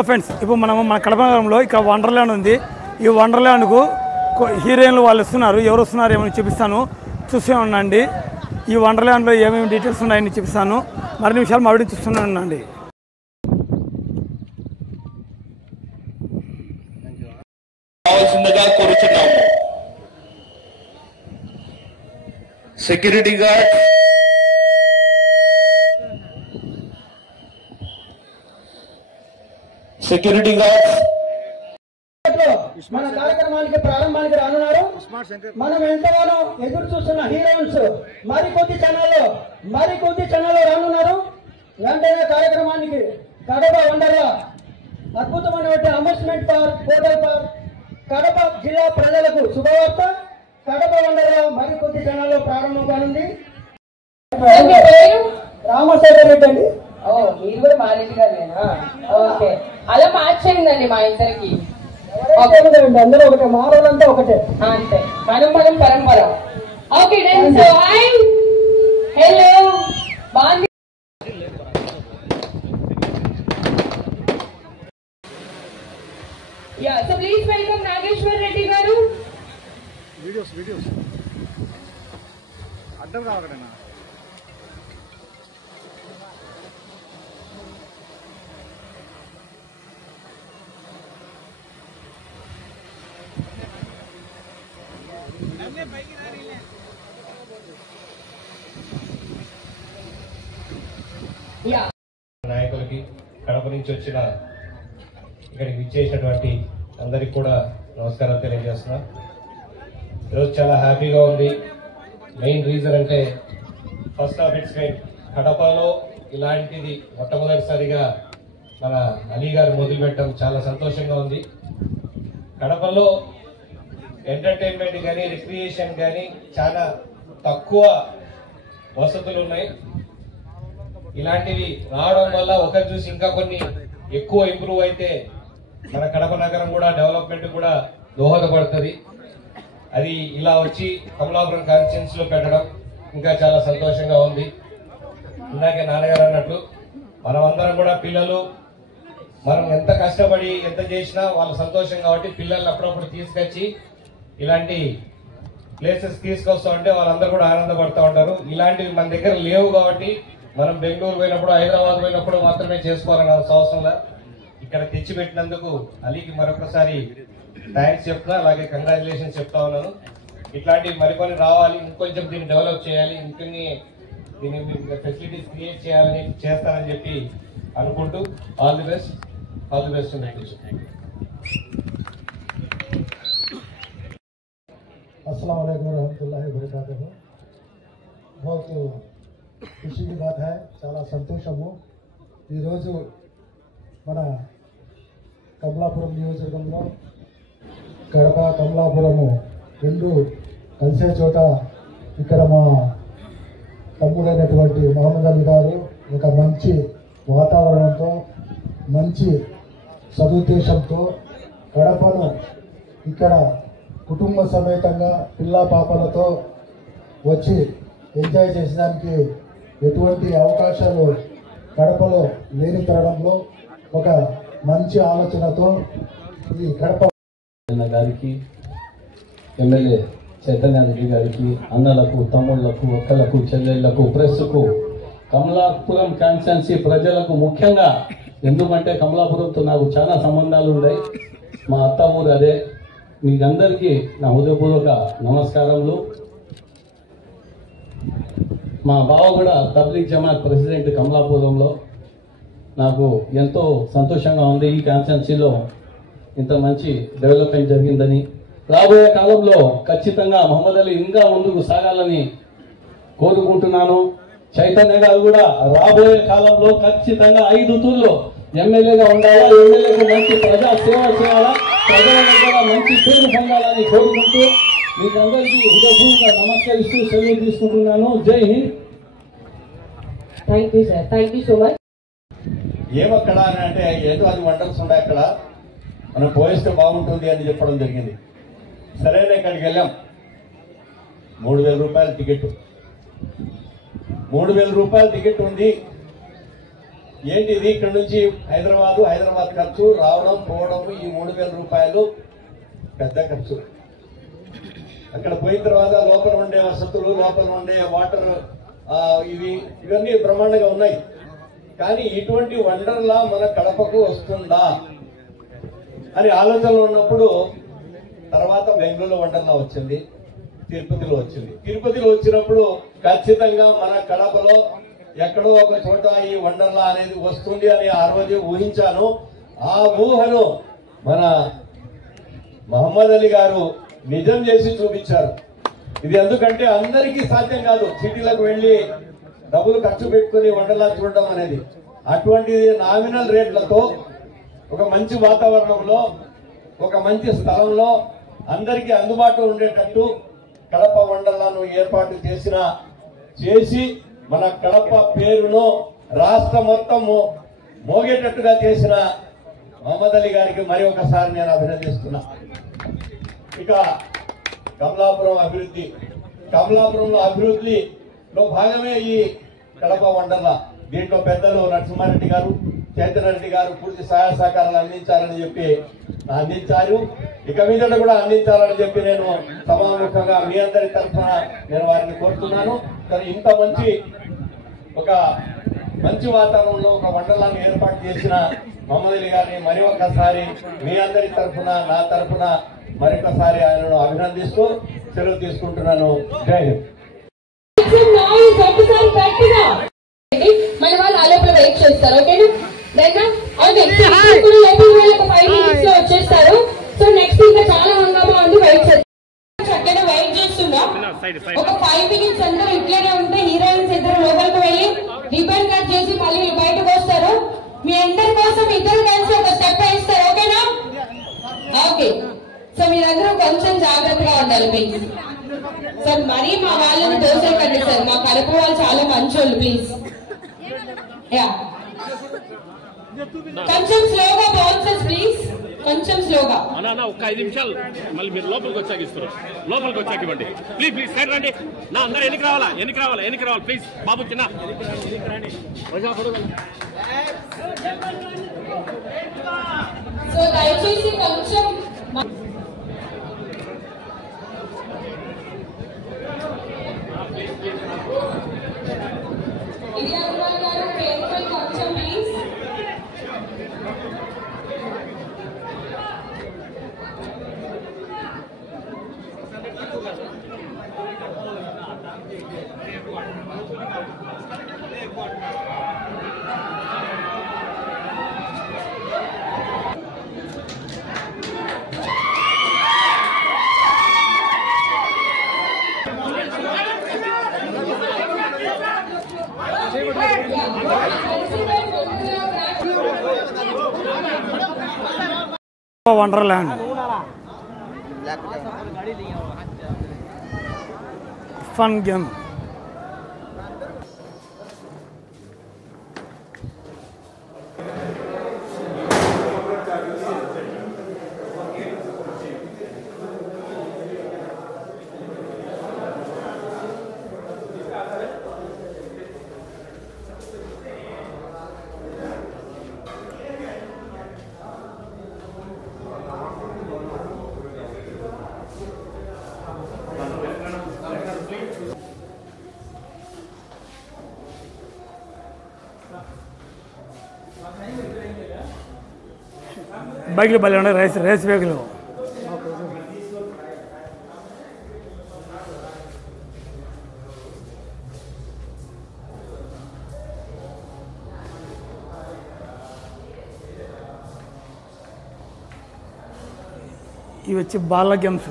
Friends ఇప్పుడు మన కడప నగరంలో ఇక్కడ వండర్ల్యాండ్ ఉంది. ఈ వండర్ల్యాండ్కు హీరోయిన్లు వాళ్ళు వస్తున్నారు. ఎవరు వస్తున్నారు ఏమని చూపిస్తాను, చూస్తూ ఉండండి. ఈ వండర్ల్యాండ్లో ఏమేమి డీటెయిల్స్ ఉన్నాయని చూపిస్తాను. మరిన్ని నిమిషాలు మళ్ళీ చూస్తూనే ఉండండి. సెక్యూరిటీ గార్డ్ మన కార్యక్రమానికి ప్రారంభానికి రానున్నారు. మనం ఎంతగానో ఎదురు చూస్తున్న హీరోయిన్స్ మరికొద్ది క్షణాల్లో రానున్నారు. వెంటనే కార్యక్రమానికి కడప వండర్లా అద్భుతమైనటువంటి amusement park, hotel park, Kadapa జిల్లా ప్రజలకు శుభవార్త. కడప వండర్లా మరికొద్ది క్షణాల్లో ప్రారంభం కానుంది. రామశేఖర్ రెడ్డి అండి. మీరు కూడా మారెడ్డి గారేనా? ఓకే, అలా మార్చేయండి మా ఇద్దరికి. అందరూ ఒకటే, మారాలంటే ఒకటే, అంతే. మనం పరంపర. ఓకే, సో హాయ్, హలో, బాగుంది. Yeah, so please welcome Nageshwar Reddy garu. Videos అడ్డం కావాలన్నా. నాయకులకి, కడప నుంచి వచ్చిన ఇక్కడికి విచ్చేసినటువంటి అందరికి కూడా నమస్కారం తెలియజేస్తున్నా. ఈరోజు చాలా హ్యాపీగా ఉంది. మెయిన్ రీజన్ అంటే ఫస్ట్ ఆఫ్ ఇట్స్ కైండ్ కడపలో ఇలాంటిది మొట్టమొదటిసారిగా మన అలీ గారు మొదలుపెట్టడం చాలా సంతోషంగా ఉంది. కడపలో ఎంటర్టైన్మెంట్ కానీ రిక్రియేషన్ కానీ చాలా తక్కువ వసతులు ఉన్నాయి. ఇలాంటివి రావడం వల్ల ఒకరు చూసి ఇంకా కొన్ని ఎక్కువ ఇంప్రూవ్ అయితే మన కడప నగరం కూడా డెవలప్మెంట్ కూడా దోహదపడుతుంది. అది ఇలా వచ్చి కమలాపురం కాన్స్టిట్యున్సీ లో పెట్టడం ఇంకా చాలా సంతోషంగా ఉంది. ఇందాకే నాన్నగారు అన్నట్లు మనమందరం కూడా పిల్లలు, మనం ఎంత కష్టపడి ఎంత చేసినా వాళ్ళు సంతోషం కాబట్టి పిల్లల్ని అప్పుడప్పుడు తీసుకొచ్చి ఇలాంటి ప్లేసెస్ తీసుకొస్తా ఉంటే వాళ్ళందరూ కూడా ఆనందపడుతూ ఉంటారు. ఇలాంటివి మన దగ్గర లేవు కాబట్టి మనం బెంగళూరు పోయినప్పుడు, హైదరాబాద్ పోయినప్పుడు మాత్రమే చేసుకోవాలన్న అవసరంలా ఇక్కడ తెచ్చిపెట్టినందుకు అలీకి మరొకసారి థ్యాంక్స్ చెప్తున్నా, అలాగే కంగ్రాచులేషన్స్ చెప్తా ఉన్నాను. ఇట్లాంటివి మరికొన్ని రావాలి, ఇంకొంచెం దీన్ని డెవలప్ చేయాలి, ఇంకొన్ని దీని ఫెసిలిటీస్ క్రియేట్ చేయాలని చేస్తానని చెప్పి అనుకుంటూ ఆల్ ది బెస్ట్. अस्सलाम वालेकुम रहमतुल्लाहि व बरकातहू. बहुत खुशी की बात है, చాలా సంతోషము. ఈరోజు మన కమలాపురం నియోజకవర్గంలో కడప కమలాపురము రెండు కలిసే చోట ఇక్కడ మా తమ్ముడైనటువంటి మహమ్మద్ అలీ గారు ఒక మంచి వాతావరణంతో, మంచి సదుద్దేశంతో కడపను ఇక్కడ కుటుంబ సమేతంగా పిల్ల పాపలతో వచ్చి ఎంజాయ్ చేసేదానికి ఎటువంటి అవకాశాలు కడపలో లేని తరుణంలో ఒక మంచి ఆలోచనతో ఈ కడప గారికి, ఎమ్మెల్యే చైతన్యారెడ్డి గారికి, అన్నలకు, తమ్ముళ్లకు, అక్కలకు, చెల్లెళ్లకు, ప్రెస్కు, కమలాపురం కాన్స్టిట్యున్సీ ప్రజలకు ముఖ్యంగా, ఎందుకంటే కమలాపురంతో నాకు చాలా సంబంధాలు ఉన్నాయి. మా అత్త ఊరు అదే. మీకందరికీ నా హృదయపూర్వక నమస్కారములు. మా బావ కూడా తబ్లీగ్ జమాత్ ప్రెసిడెంట్ కమలాపురంలో. నాకు ఎంతో సంతోషంగా ఉంది ఈ కాన్స్టిట్యున్సీలో ఇంత మంచి డెవలప్మెంట్ జరిగిందని. రాబోయే కాలంలో ఖచ్చితంగా మహమ్మద్ అలీ ఇంకా ముందుకు సాగాలని కోరుకుంటున్నాను. చైతన్య గారు కూడా రాబోయే కాలంలో ఖచ్చితంగా 5 తూర్లో ఎమ్మెల్యేగా ఉండాలా, ఎమ్మెల్యేకు మంచి ప్రజా సేవ చేయాలా, ప్రజల దగ్గర మంచి పేరు పొందాలని కోరుకుంటూ మీకందరికీ హృదయపూర్వకంగా నమస్కరిస్తూ సెలవు తీసుకుంటున్నాను. Jai Hind. Thank you sir, thank you so much. ఏమక్కడ అని అంటే ఏదో అది వంటల్స్ ఉన్నాయి, అక్కడ మనం పోయిస్తే బాగుంటుంది అని చెప్పడం జరిగింది. సరైన ఇక్కడికి వెళ్ళాం. 3,000 రూపాయల టికెట్, 3,000 రూపాయల టికెట్ ఉంది. ఏంటి ఇది, ఇక్కడ నుంచి హైదరాబాద్ ఖర్చు, రావడం పోవడం, ఈ 3,000 రూపాయలు పెద్ద ఖర్చు. అక్కడ పోయిన తర్వాత లోపల ఉండే వసతులు, లోపల ఉండే వాటర్, ఇవన్నీ బ్రహ్మాండంగా ఉన్నాయి. కానీ ఇటువంటి వండర్లా మన కడపకు వస్తుందా అని ఆలోచనలో ఉన్నప్పుడు తర్వాత బెంగళూరులో వండర్లా వచ్చింది, తిరుపతిలో వచ్చింది. తిరుపతిలో వచ్చినప్పుడు ఖచ్చితంగా మన కడపలో ఎక్కడో ఒక చోట ఈ వండర్లా అనేది వస్తుంది అని ఆ రోజు ఊహించాను. ఆ ఊహను మన మహమ్మద్ అలీ గారు నిజం చేసి చూపించారు. ఇది ఎందుకంటే అందరికీ సాధ్యం కాదు సిటీలకు వెళ్లి డబ్బులు ఖర్చు పెట్టుకుని వండర్లా చూడడం అనేది. అటువంటిది నామినల్ రేట్లతో ఒక మంచి వాతావరణంలో, ఒక మంచి స్థలంలో అందరికీ అందుబాటులో ఉండేటట్టు కడప వండర్లాను ఏర్పాటు చేసి మన కడప పేరును రాష్ట్ర మొత్తము మోగేటట్టుగా చేసిన మహమ్మద్ అలీ గారికి మరి ఒకసారి నేను అభినందిస్తున్నా. ఇక కమలాపురంలో అభివృద్ధిలో భాగమే ఈ కడప వండర్లా. దీంట్లో పెద్దలు నరసింహారెడ్డి గారు, చైతన్యరెడ్డి గారు పూర్తి సహాయ సహకారాలు అందించారు. ఇక మీదట కూడా అందించాలని చెప్పి నేను సభాముఖంగా మీ అందరి తరఫున నేను వారిని కోరుతున్నాను. కానీ ఇంత మంచి వాతావరణంలో ఒక వండర్లాను ఏర్పాటు చేసిన మహమ్మద్ అలీ గారిని మరి ఒక్కసారి మీ అందరి తరఫున, నా తరఫున మరొకసారి ఆయనను అభినందిస్తూ సెలవు తీసుకుంటున్నాను. జై హింద్. మన వాళ్ళు ఆలోపల వెయిట్ చేస్తారు. ఓకేనా? ఒక 5 minutes లో వచ్చేస్తారు. సో నెక్స్ట్ ఇంకా చాలా హంగామా ఉంది, వెయిట్ చేస్తారు. చక్కగా వెయిట్ చేస్తున్నా. ఒక 5 minutes అందరూ ఇట్లనే ఉంటే హీరోయిన్స్ ఇద్దరు లోపలికి వెళ్ళి రిబన్ కట్ చేసి మళ్ళీ బయటకు వస్తారు. మీ అందరి కోసం ఇద్దరు కలిసి ఒక స్టెప్ వేస్తారు. ఓకేనా? ఓకే. సో మీరందరూ కొంచెం జాగ్రత్తగా ఉండాలి ప్లీజ్. సార్ మరీ మా వాళ్ళని దోసేకండి సార్, మా కడప వాళ్ళు చాలా మంచోళ్ళు ప్లీజ్. యా కొంచెం స్లోగా బౌన్సర్స్ ప్లీజ్, కొంచెం స్లోగా. ఒక 5 నిమిషాలు మళ్ళీ మీరు లోపలికి వచ్చాక ఇస్తారు. లోపలికి వచ్చాక ఇవ్వండి ప్లీజ్. సైడ్ రండి. నా అందరూ ఎన్నికి రావాలా ప్లీజ్. బాబు చిన్న సో దయచేసి కొంచెం ఇది అమ్మాయి గారు పేరుపై కొంచెం ప్లీజ్. Wonderland fun game. బైక్లు బలి ఉన్నాయి, రేస్ బైక్లు. ఇవి వచ్చి బాల గేమ్స్.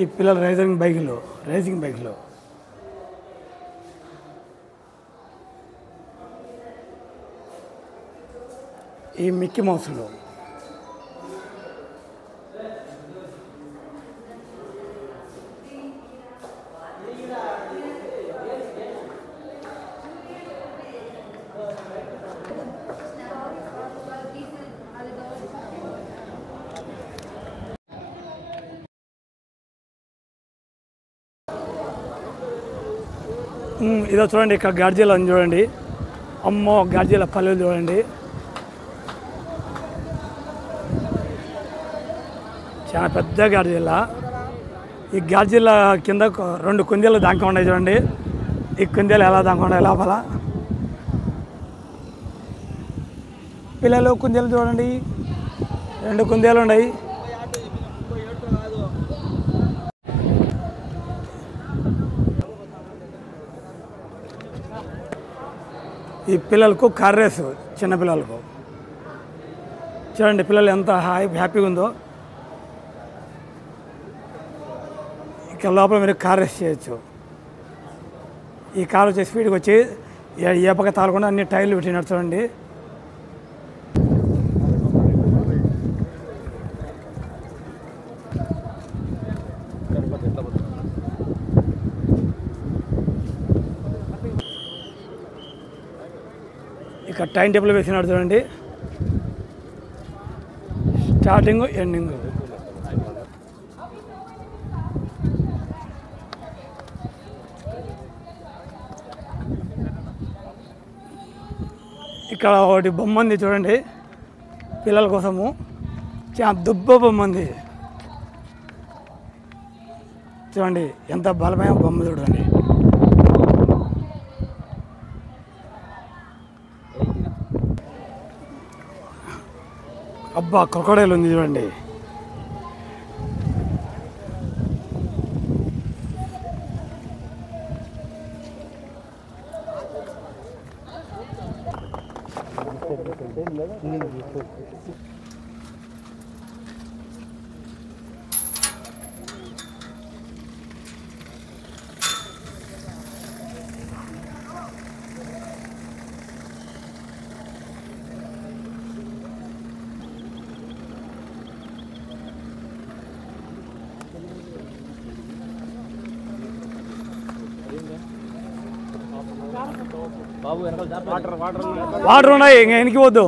ఈ పిల్లల రేసింగ్ బైక్లు. ఈ మిక్కీ మౌస్లో. ఇదో చూడండి, ఇక్కడ గార్జీల చూడండి. అమ్మో, గార్జీల పల్లెలు చూడండి, చాలా పెద్ద గార్జీల. ఈ గార్జీల కింద 2 కుందేలు దాకా ఉన్నాయి చూడండి. ఈ కుందేలు ఎలా దాకా ఉన్నాయి లోపల. పిల్లలు కుందేలు చూడండి, 2 కుందేలు ఉన్నాయి. ఈ పిల్లలకు కార్ రేసు, చిన్నపిల్లలకు చూడండి. పిల్లలు ఎంత హ్యాపీగా ఉందో. ఇక్కడ లోపల మీరు కార్ రేస్ చేయొచ్చు. ఈ కారు వచ్చి స్పీడ్కి వచ్చి ఏ పక్క తాగకుండా అన్ని టైర్లు పెట్టినట్టు చూడండి. ఇక్కడ టైం టేబుల్ వేసినట్టు చూడండి, స్టార్టింగ్ ఎండింగ్. ఇక్కడ ఒకటి బొమ్మ ఉంది చూడండి, పిల్లల కోసము. చాలా దుబ్బ బొమ్మ ఉంది చూడండి, ఎంత బలమైన బొమ్మ చూడండి. అబ్బా, క్రొకోడైల్ ఉంది చూడండి. వాటర్ ఉన్నాయి, ఇంకా వెనక్కి వద్దు.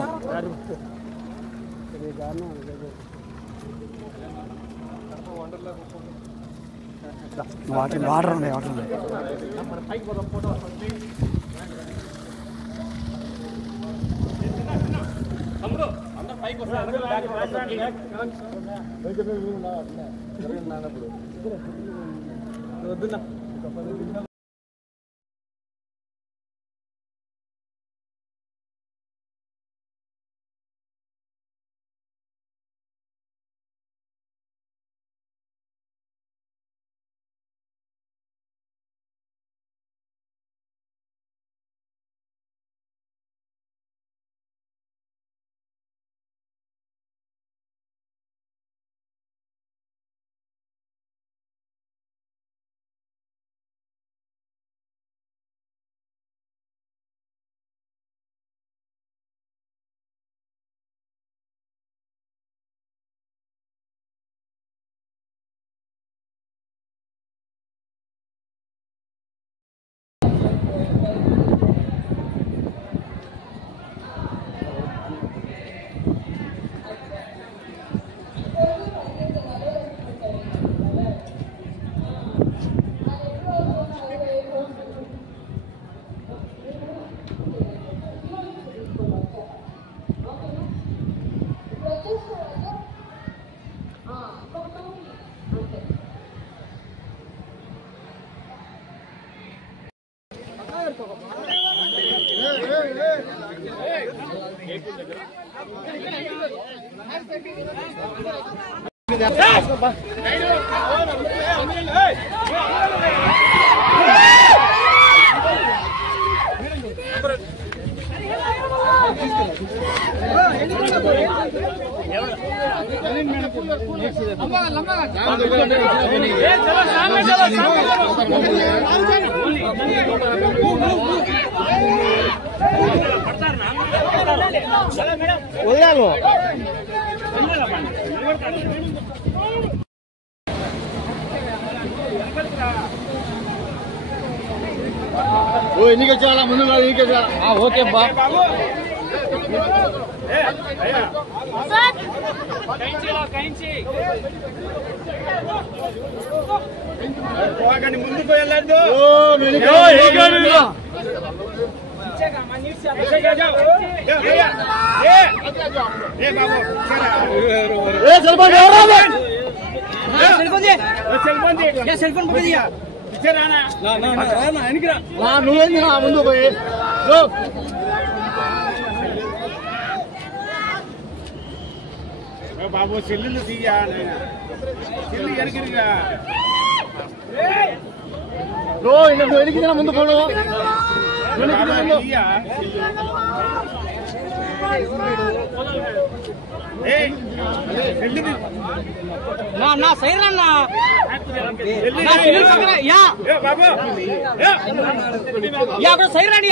వాటర్ ఉన్నాయి, వాటర్ ఉన్నాయి. ఎన్నిక చాలా ముందు ఓకే బా ముందుకు వెళ్ళద్దు ముందు పోయి బాబు చెల్లు తీయ చెల్లు ఎరిగిరిగా ఎరిగిన ముందు పోను నా సైడ్ అన్నా బాబు సైడ్ రాని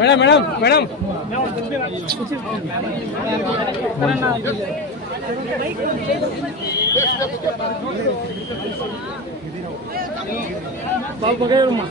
మేడం మేడం మేడం బాబు పగేమ్మా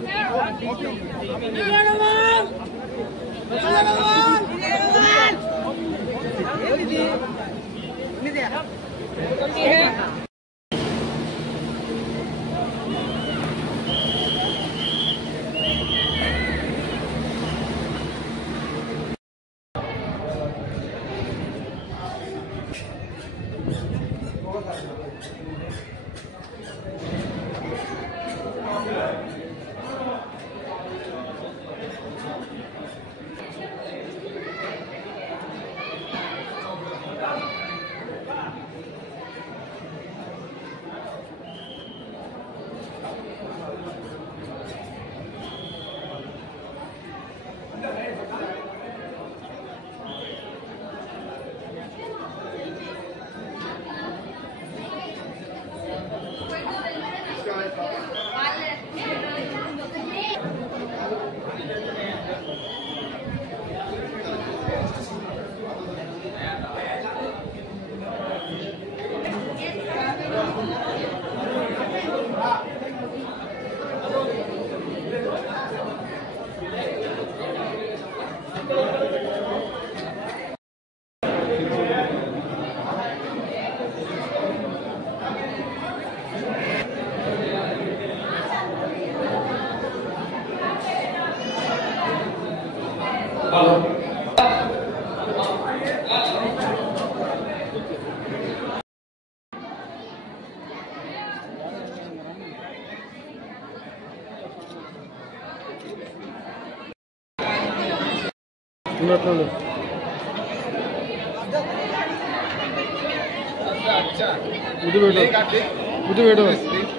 बुद्ध बेटो